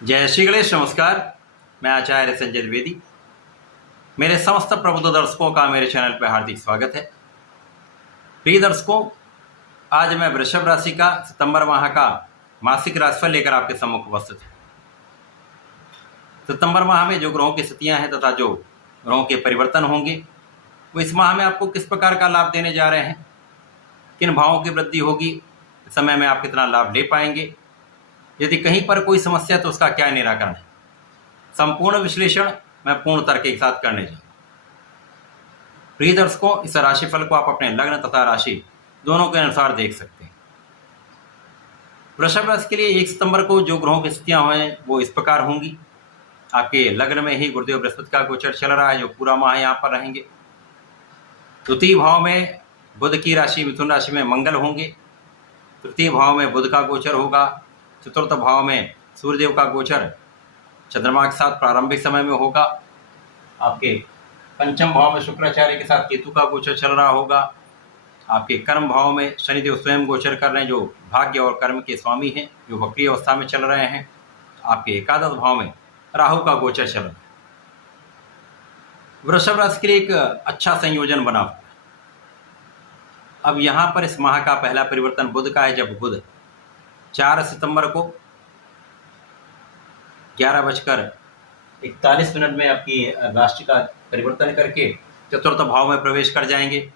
जय श्री गणेश। नमस्कार, मैं आचार्य संजय द्विवेदी। मेरे समस्त प्रबुद्ध दर्शकों का मेरे चैनल पर हार्दिक स्वागत है। प्रिय दर्शकों, आज मैं वृषभ राशि का सितंबर माह का मासिक राशिफल लेकर आपके सम्मुख उपस्थित हूँ। सितंबर माह में जो ग्रहों की स्थितियां हैं तथा जो ग्रहों के परिवर्तन होंगे वो इस माह में आपको किस प्रकार का लाभ देने जा रहे हैं, किन भावों की वृद्धि होगी, इस समय में आप कितना लाभ ले पाएंगे, यदि कहीं पर कोई समस्या तो उसका क्या निराकरण है, संपूर्ण विश्लेषण मैं पूर्ण तर्क के साथ करने जा रहा हूं। प्रिय दर्शकों, इस राशिफल को आप अपने लग्न तथा राशि दोनों के अनुसार देख सकते हैं। वृषभ राशि के लिए 1 सितंबर को जो ग्रहों की स्थितियां हैं वो इस प्रकार होंगी। आपके लग्न में ही गुरुदेव बृहस्पति का गोचर चल रहा है, जो पूरा माह यहाँ पर रहेंगे। द्वितीय भाव में बुध की राशि मिथुन राशि में मंगल होंगे। तृतीय भाव में बुध का गोचर होगा। चतुर्थ भाव में सूर्यदेव का गोचर चंद्रमा के साथ प्रारंभिक समय में होगा। आपके पंचम भाव में शुक्राचार्य के साथ केतु का गोचर चल रहा होगा। आपके कर्म भाव में शनिदेव स्वयं गोचर कर रहे हैं, जो भाग्य और कर्म के स्वामी हैं, जो वक्री अवस्था में चल रहे हैं। आपके एकादश भाव में राहु का गोचर चल रहा है। वृषभ राशि के लिए एक अच्छा संयोजन बना हुआ है। अब यहाँ पर इस माह का पहला परिवर्तन बुध का है, जब बुध 4 सितंबर को 11:41 में आपकी राशि का परिवर्तन करके चतुर्थ भाव में प्रवेश कर जाएंगे।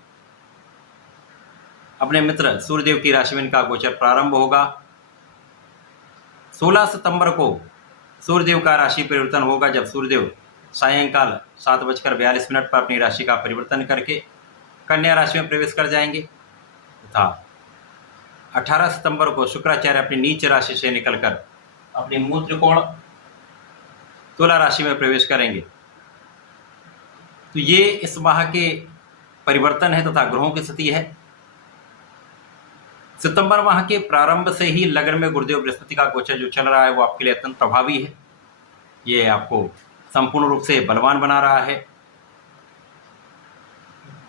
अपने मित्र सूर्यदेव की राशि में इनका गोचर प्रारंभ होगा। 16 सितंबर को सूर्यदेव का राशि परिवर्तन होगा, जब सूर्यदेव सायंकाल 7:42 पर अपनी राशि का परिवर्तन करके कन्या राशि में प्रवेश कर जाएंगे तथा 18 सितंबर को शुक्राचार्य अपनी नीच राशि से निकलकर अपनी मूल त्रिकोण तुला राशि में प्रवेश करेंगे। तो ये इस माह के परिवर्तन है तथा ग्रहों की स्थिति है। सितंबर माह के प्रारंभ से ही लग्न में गुरुदेव बृहस्पति का गोचर जो चल रहा है वो आपके लिए अत्यंत प्रभावी है। ये आपको संपूर्ण रूप से बलवान बना रहा है।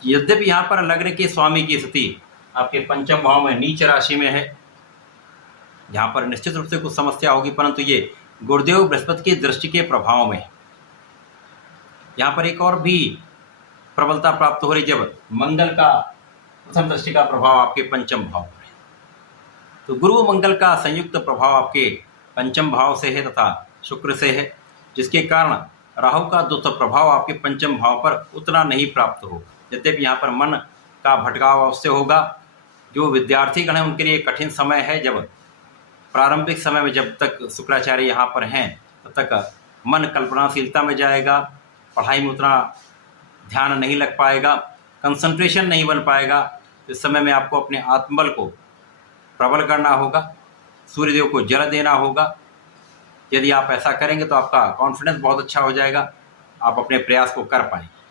यद्यपि यहाँ पर लग्न के स्वामी की स्थिति आपके पंचम भाव में नीच राशि में है, यहाँ पर निश्चित रूप से कुछ समस्या होगी, परंतु ये गुरुदेव बृहस्पति की दृष्टि के प्रभाव में है। यहाँ पर एक और भी प्रबलता प्राप्त हो रही, जब मंगल का प्रथम दृष्टि का प्रभाव आपके पंचम भाव पर है। तो गुरु मंगल का संयुक्त प्रभाव आपके पंचम भाव से है तथा शुक्र से है, जिसके कारण राहु का दुष्ट प्रभाव आपके पंचम भाव पर उतना नहीं प्राप्त होगा। यद्यपि यहाँ पर मन का भटकाव अवश्य होगा। जो विद्यार्थीगण हैं उनके लिए कठिन समय है, जब प्रारंभिक समय में जब तक शुक्राचार्य यहाँ पर हैं तब तक मन कल्पनाशीलता में जाएगा, पढ़ाई में उतना ध्यान नहीं लग पाएगा, कंसंट्रेशन नहीं बन पाएगा। इस समय में आपको अपने आत्मबल को प्रबल करना होगा, सूर्यदेव को जल देना होगा। यदि आप ऐसा करेंगे तो आपका कॉन्फिडेंस बहुत अच्छा हो जाएगा, आप अपने प्रयास को कर पाएंगे।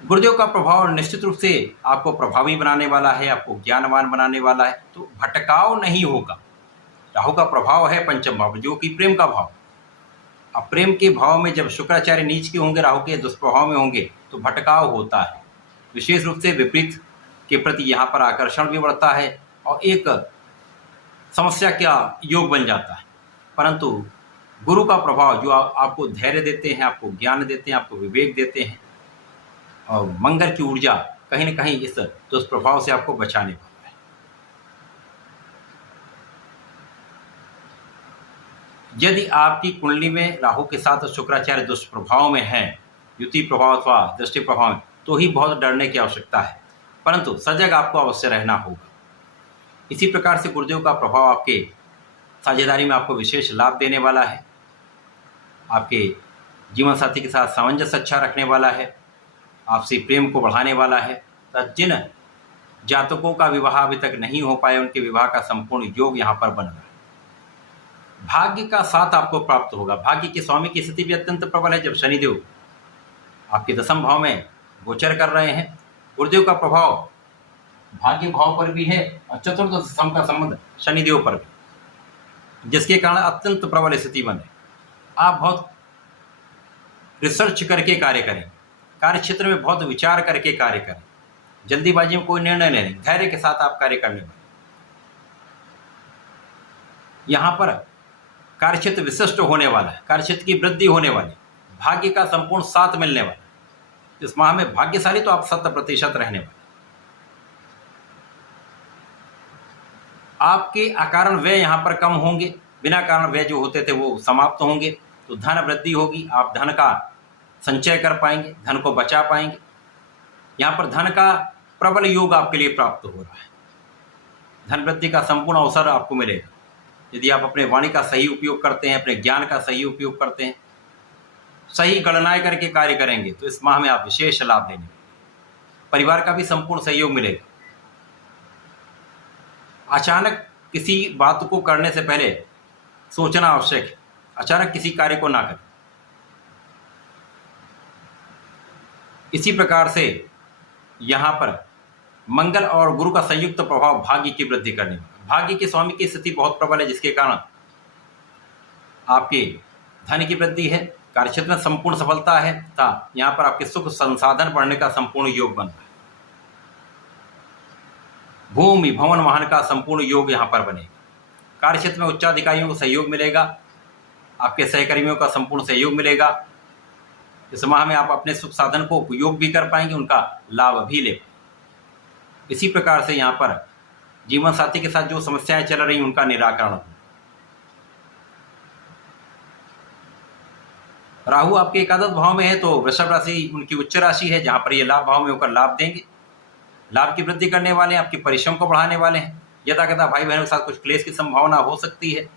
गुरुदेव का प्रभाव निश्चित रूप से आपको प्रभावी बनाने वाला है, आपको ज्ञानवान बनाने वाला है, तो भटकाव नहीं होगा। राहु का प्रभाव है पंचम भाव, जो कि प्रेम का भाव। अब प्रेम के भाव में जब शुक्राचार्य नीच के होंगे, राहु के दुष्प्रभाव में होंगे, तो भटकाव होता है। विशेष रूप से विपरीत के प्रति यहाँ पर आकर्षण भी बढ़ता है और एक समस्या का योग बन जाता है। परंतु गुरु का प्रभाव जो आपको धैर्य देते हैं, आपको ज्ञान देते हैं, आपको विवेक देते हैं, और मंगल की ऊर्जा कहीं न कहीं इस दुष्प्रभाव से आपको बचाने वाला है। यदि आपकी कुंडली में राहु के साथ शुक्राचार्य दुष्प्रभाव में है, युति प्रभाव अथवा दृष्टि प्रभाव में, तो ही बहुत डरने की आवश्यकता है, परंतु सजग आपको अवश्य रहना होगा। इसी प्रकार से गुरुदेव का प्रभाव आपके साझेदारी में आपको विशेष लाभ देने वाला है, आपके जीवन साथी के साथ सामंजस्य अच्छा रखने वाला है, आपसी प्रेम को बढ़ाने वाला है। जिन जातकों का विवाह अभी तक नहीं हो पाया, उनके विवाह का संपूर्ण योग यहाँ पर बन रहा है। भाग्य का साथ आपको प्राप्त होगा। भाग्य के स्वामी की स्थिति भी अत्यंत प्रबल है, जब शनिदेव आपके दशम भाव में गोचर कर रहे हैं। गुरुदेव का प्रभाव भाग्य भाव पर भी है और चतुर्थ दशम का संबंध शनिदेव पर भी, जिसके कारण अत्यंत प्रबल स्थिति बने। आप बहुत रिसर्च करके कार्य करें, कार्य क्षेत्र में बहुत विचार करके कार्य करें, जल्दीबाजी में कोई निर्णय नहीं, धैर्य के साथ आप कार्य करने वाले। यहाँ पर कार्यक्षेत्र विशिष्ट होने वाला है, कार्यक्षेत्र की वृद्धि होने वाली, भाग्य का संपूर्ण साथ मिलने वाला। इस माह में भाग्यशाली तो आप 100% रहने वाले। आपके अकारण व्यय यहाँ पर कम होंगे, बिना कारण व्यय जो होते थे वो समाप्त होंगे, तो धन वृद्धि होगी। आप धन का संचय कर पाएंगे, धन को बचा पाएंगे। यहाँ पर धन का प्रबल योग आपके लिए प्राप्त हो रहा है। धन वृद्धि का संपूर्ण अवसर आपको मिलेगा यदि आप अपने वाणी का सही उपयोग करते हैं, अपने ज्ञान का सही उपयोग करते हैं, सही गणनाएं करके कार्य करेंगे, तो इस माह में आप विशेष लाभ लेंगे। परिवार का भी संपूर्ण सहयोग मिलेगा। अचानक किसी बात को करने से पहले सोचना आवश्यक है। अचानक किसी कार्य को ना करें। इसी प्रकार से यहाँ पर मंगल और गुरु का संयुक्त प्रभाव भाग्य की वृद्धि करने में, भाग्य के स्वामी की स्थिति बहुत प्रबल है, जिसके कारण आपके धन की वृद्धि है, कार्यक्षेत्र में संपूर्ण सफलता है तथा यहाँ पर आपके सुख संसाधन बढ़ने का संपूर्ण योग बन रहा है। भूमि भवन वाहन का संपूर्ण योग यहाँ पर बनेगा। कार्यक्षेत्र में उच्चाधिकारियों को सहयोग मिलेगा, आपके सहकर्मियों का संपूर्ण सहयोग मिलेगा। इस माह में आप अपने सुख साधन को उपयोग भी कर पाएंगे, उनका लाभ भी ले पाएंगे। इसी प्रकार से यहाँ पर जीवन साथी के साथ जो समस्याएं चल रही उनका निराकरण हो। राहु आपके एकादश भाव में है तो वृषभ राशि उनकी उच्च राशि है, जहां पर ये लाभ भाव में होकर लाभ देंगे, लाभ की वृद्धि करने वाले हैं, आपके परिश्रम को बढ़ाने वाले हैं। यथा कथा भाई बहनों के साथ कुछ क्लेश की संभावना हो सकती है।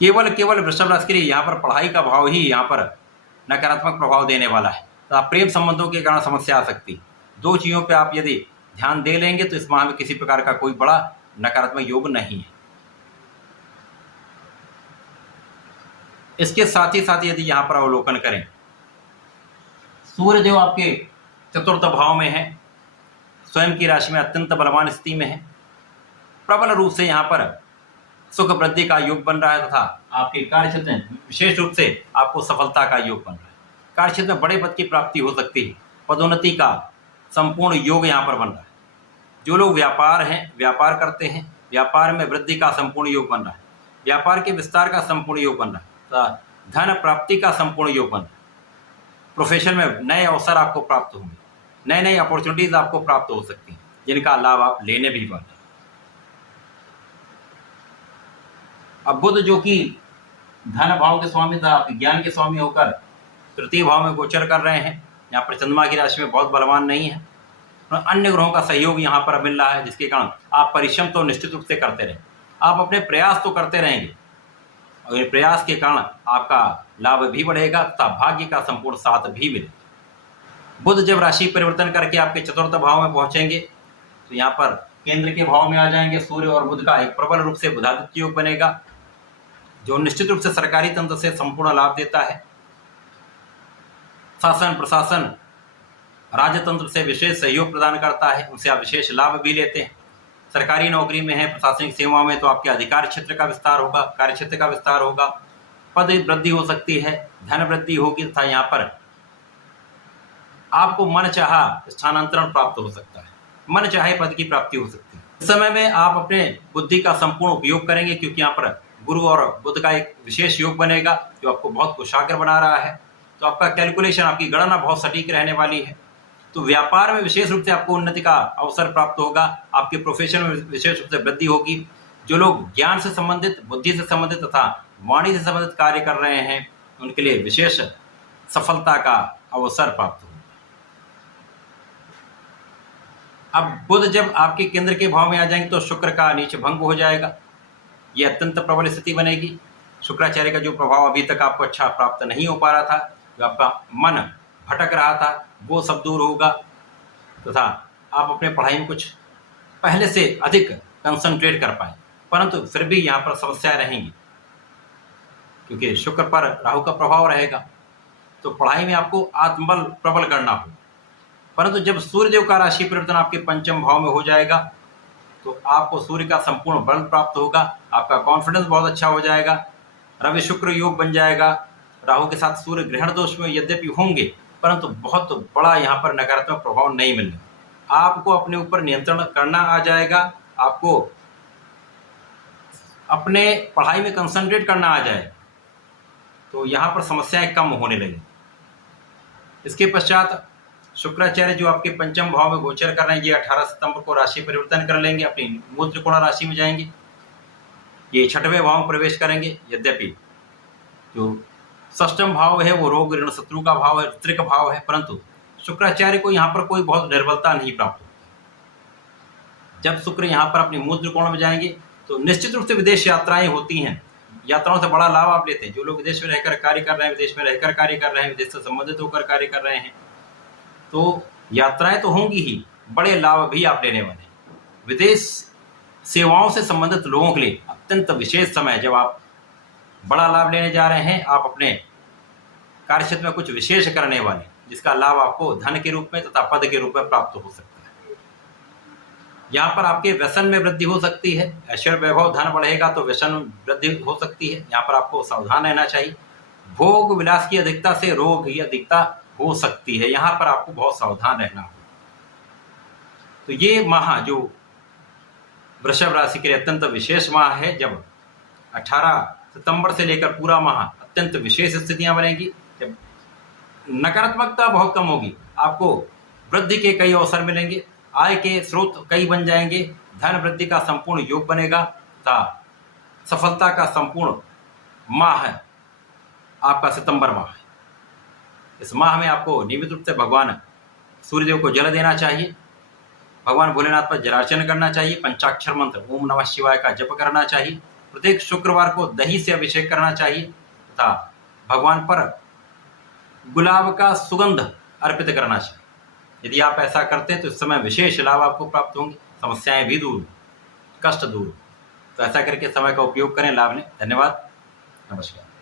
केवल वृषभ राशि के लिए यहाँ पर पढ़ाई का भाव ही यहाँ पर नकारात्मक प्रभाव देने वाला है, तो आप प्रेम संबंधों के कारण समस्या आ सकती है। दो चीज़ों पे आप यदि ध्यान दे लेंगे तो इस माह में किसी प्रकार का कोई बड़ा नकारात्मक योग नहीं है। इसके साथ ही यदि यहाँ पर अवलोकन करें, सूर्य देव आपके चतुर्थ भाव में है, स्वयं की राशि में अत्यंत बलवान स्थिति में है, प्रबल रूप से यहाँ पर सुख वृद्धि का योग बन रहा है तथा आपके कार्यक्षेत्र में विशेष रूप से आपको सफलता का योग बन रहा है। कार्यक्षेत्र में बड़े पद की प्राप्ति हो सकती है, पदोन्नति का संपूर्ण योग यहाँ पर बन रहा है। जो लोग व्यापार करते हैं, व्यापार में वृद्धि का संपूर्ण योग बन रहा है, व्यापार के विस्तार का संपूर्ण योग बन रहा है, धन प्राप्ति का संपूर्ण योग बन रहा है। प्रोफेशन में नए अवसर आपको प्राप्त होंगे, नई अपॉर्चुनिटीज आपको प्राप्त हो सकती हैं, जिनका लाभ आप लेने भी वाले। अब बुध जो कि धन भाव के स्वामी था, ज्ञान के स्वामी होकर तृतीय भाव में गोचर कर रहे हैं। यहाँ पर चंद्रमा की राशि में बहुत बलवान नहीं है, अन्य ग्रहों का सहयोग यहाँ पर मिल रहा है, जिसके कारण आप परिश्रम तो निश्चित रूप से करते रहें, आप अपने प्रयास तो करते रहेंगे और ये प्रयास के कारण आपका लाभ भी बढ़ेगा तथा भाग्य का संपूर्ण साथ भी मिलेगा। बुध जब राशि परिवर्तन करके आपके चतुर्थ भाव में पहुंचेंगे तो यहाँ पर केंद्र के भाव में आ जाएंगे। सूर्य और बुध का एक प्रबल रूप से बुधादित्य योग बनेगा, जो निश्चित रूप से सरकारी तंत्र से संपूर्ण लाभ देता है। शासन प्रशासन राजतंत्र से विशेष सहयोग प्रदान करता है, उनसे आप विशेष लाभ भी लेते हैं। सरकारी नौकरी में है, प्रशासनिक सेवा में, तो आपके अधिकार क्षेत्र का विस्तार होगा, कार्य क्षेत्र का विस्तार होगा, पद वृद्धि हो सकती है, धन वृद्धि होगी तथा यहाँ पर आपको मन चाहा स्थानांतरण प्राप्त हो सकता है, मन चाहे पद की प्राप्ति हो सकती है। इस समय में आप अपने बुद्धि का संपूर्ण उपयोग करेंगे, क्योंकि यहाँ पर गुरु और बुध का एक विशेष योग बनेगा जो आपको बहुत कुशाग्र बना रहा है। तो आपका कैलकुलेशन, आपकी गणना बहुत सटीक रहने वाली है। तो व्यापार में विशेष रूप से आपको उन्नति का अवसर प्राप्त होगा, आपके प्रोफेशन में विशेष रूप से वृद्धि होगी। जो लोग ज्ञान से संबंधित, बुद्धि से संबंधित तथा वाणी से संबंधित कार्य कर रहे हैं, उनके लिए विशेष सफलता का अवसर प्राप्त होगा। अब बुध जब आपके केंद्र के भाव में आ जाएंगे तो शुक्र का नीच भंग हो जाएगा, ये अत्यंत प्रबल स्थिति बनेगी। शुक्राचार्य का जो प्रभाव अभी तक आपको अच्छा प्राप्त नहीं हो पा रहा था, जो आपका मन भटक रहा था, वो सब दूर होगा तथा आप अपने पढ़ाई में कुछ पहले से अधिक कंसंट्रेट कर पाए। परंतु फिर भी यहाँ पर समस्याएं रहेंगी, क्योंकि शुक्र पर राहु का प्रभाव रहेगा, तो पढ़ाई में आपको आत्मबल प्रबल करना हो। परंतु जब सूर्यदेव का राशि परिवर्तन आपके पंचम भाव में हो जाएगा तो आपको सूर्य का संपूर्ण बल प्राप्त होगा, आपका कॉन्फिडेंस बहुत अच्छा हो जाएगा, रवि शुक्र योग बन जाएगा। राहु के साथ सूर्य ग्रहण दोष में यद्यपि होंगे, परंतु बहुत बड़ा यहाँ पर नकारात्मक प्रभाव नहीं मिलेगा। आपको अपने ऊपर नियंत्रण करना आ जाएगा, आपको अपने पढ़ाई में कंसंट्रेट करना आ जाए तो यहाँ पर समस्याएं कम होने लगी। इसके पश्चात शुक्राचार्य जो आपके पंचम भाव में गोचर कर रहे हैं, ये 18 सितंबर को राशि परिवर्तन कर लेंगे, अपनी मूल त्रिकोण राशि में जाएंगे, ये 6वें भाव में प्रवेश करेंगे। यद्यपि जो 6ठ भाव है वो रोग ऋण शत्रु का भाव है, त्रिक भाव है, परंतु शुक्राचार्य को यहाँ पर कोई बहुत निर्बलता नहीं प्राप्त होती। जब शुक्र यहाँ पर अपनी मूल त्रिकोण में जाएंगे तो निश्चित रूप से विदेश यात्राएं होती हैं, यात्राओं से बड़ा लाभ आप लेते हैं। जो लोग विदेश में रहकर कार्य कर रहे हैं, विदेश में रहकर कार्य कर रहे हैं, विदेश से संबंधित होकर कार्य कर रहे हैं, तो यात्राएं तो होंगी ही, बड़े लाभ भी आप लेने वाले हैं। विदेश सेवाओं से संबंधित लोगों के लिए अत्यंत विशेष समय, जब आप बड़ा लाभ लेने जा रहे हैं, आप अपने कार्यक्षेत्र में कुछ विशेष करने वाले, जिसका लाभ आपको धन के रूप में तथा पद के रूप में प्राप्त हो सकता है। यहाँ पर आपके व्यसन में वृद्धि हो सकती है, ऐश्वर्य वैभव धन बढ़ेगा तो व्यसन वृद्धि हो सकती है। यहाँ पर आपको सावधान रहना चाहिए। भोग विलास की अधिकता से रोग की अधिकता हो सकती है, यहाँ पर आपको बहुत सावधान रहना होगा। तो ये माह जो वृषभ राशि के लिए अत्यंत विशेष माह है, जब 18 सितंबर से लेकर पूरा माह अत्यंत विशेष स्थितियां बनेगी, जब नकारात्मकता बहुत कम होगी, आपको वृद्धि के कई अवसर मिलेंगे, आय के स्रोत कई बन जाएंगे, धन वृद्धि का संपूर्ण योग बनेगा तथा सफलता का संपूर्ण माह है आपका सितंबर माह है। इस माह में आपको नियमित रूप से भगवान सूर्यदेव को जल देना चाहिए, भगवान भोलेनाथ पर जलार्चन करना चाहिए, पंचाक्षर मंत्र ओम नमः शिवाय का जप करना चाहिए, प्रत्येक शुक्रवार को दही से अभिषेक करना चाहिए तथा भगवान पर गुलाब का सुगंध अर्पित करना चाहिए। यदि आप ऐसा करते हैं तो इस समय विशेष लाभ आपको प्राप्त होंगे, समस्याएं भी दूर, कष्ट दूर। तो ऐसा करके समय का उपयोग करें, लाभ लें। धन्यवाद, नमस्कार।